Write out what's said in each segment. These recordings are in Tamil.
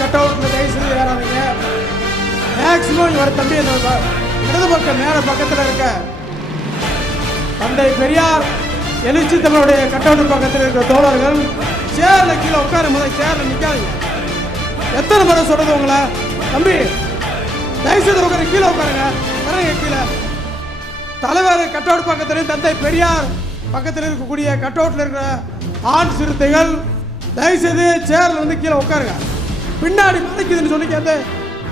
கட் அவுட்டில் தயவு செய்து ஏறாதீங்க. மேக்சிமம் இவர் தம்பி இடது பக்கம் மேலே பக்கத்தில் இருக்க தந்தை பெரியார் எழுச்சி தமிழுடைய கட் அவுட் பக்கத்தில் இருக்கிற தோழர்கள் சேரில் கீழே உட்காரு. முதல் சேரில் நிற்காதீங்க. எத்தனை முறை சொல்றது உங்களை? தம்பி தயவுசெய்து உட்காரு, கீழே உட்காருங்க. இறங்க கீழே. தலைவர் கட் அவுட் பக்கத்தில் தந்தை பெரியார் பக்கத்தில் இருக்கக்கூடிய கட் அவுட்டில் இருக்கிற ஆண் சிறுத்தைகள் தயவுசெய்து சேரில் வந்து கீழே உட்காருங்க. பின்னாடி மறைக்குதுன்னு சொல்லி அந்த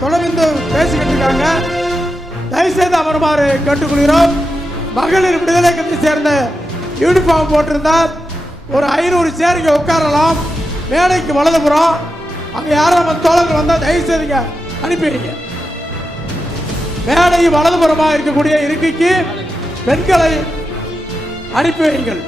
தொடர்ந்து பேசிக்கிட்டு இருக்காங்க. தயவுசெய்து அமருமாறு கேட்டுக்கொள்கிறோம். மகளிர் விடுதலை கட்சி சேர்ந்த யூனிஃபார்ம் போட்டிருந்தால் ஒரு 500 சேர் இங்கே உட்காரலாம். மேடைக்கு வலதுபுறம் அங்கே யாரும் நம்ம தோழர்கள் வந்தால் தயவுசெய்துங்க அனுப்பி வைங்க. மேடை வலதுபுறமாக இருக்கக்கூடிய இருக்கைக்கு பெண்களை அனுப்பி வைங்கள்.